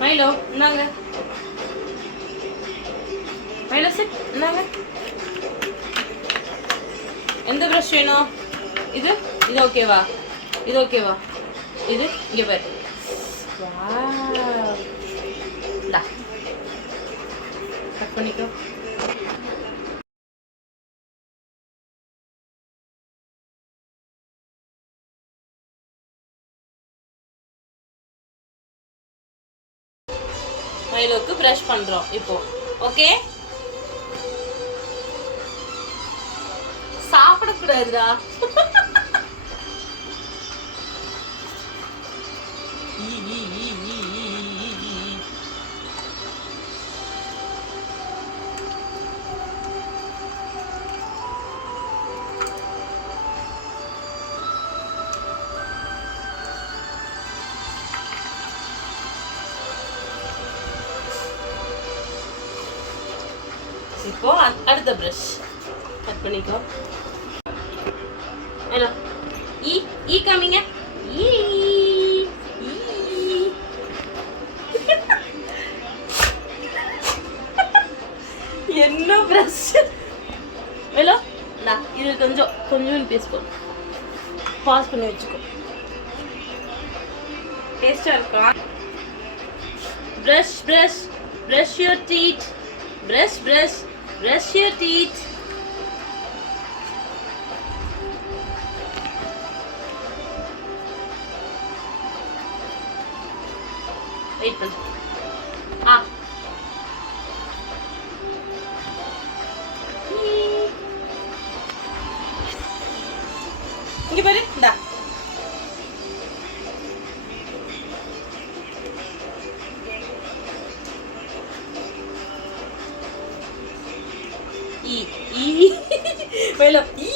Milo இந்தாங்க. Milo chit இந்தாங்க. எந்த ப்ரஷ் வேணும்? இது இது ஓகேவா? இது ஓகேவா? இது இங்கே பாரு. வாவ். இந்தா கட் பண்ணிக்கோ. மைலோக்கு ப்ரஷ் பண்றோம் இப்போ. ஓகே, சாப்பிடக்கூடாதுடா. இப்போ அடுத்த ப்ரஷ் கட் பண்ணிக்கோ. ஹலோ ஈ ஈ காமிங்க. ஈ என்ன ப்ரஷ்? ஹலோ நான் இது கொஞ்சம் பேஸ்ட் பாஸ் பண்ணி வச்சுக்கோ. டேஸ்டா இருக்கா? Brush brush brush your teeth. Brush, brush, brush your teeth. Wait, please. இங்க பாரு, இந்தா. ஈ ஈ மைலோ ஈ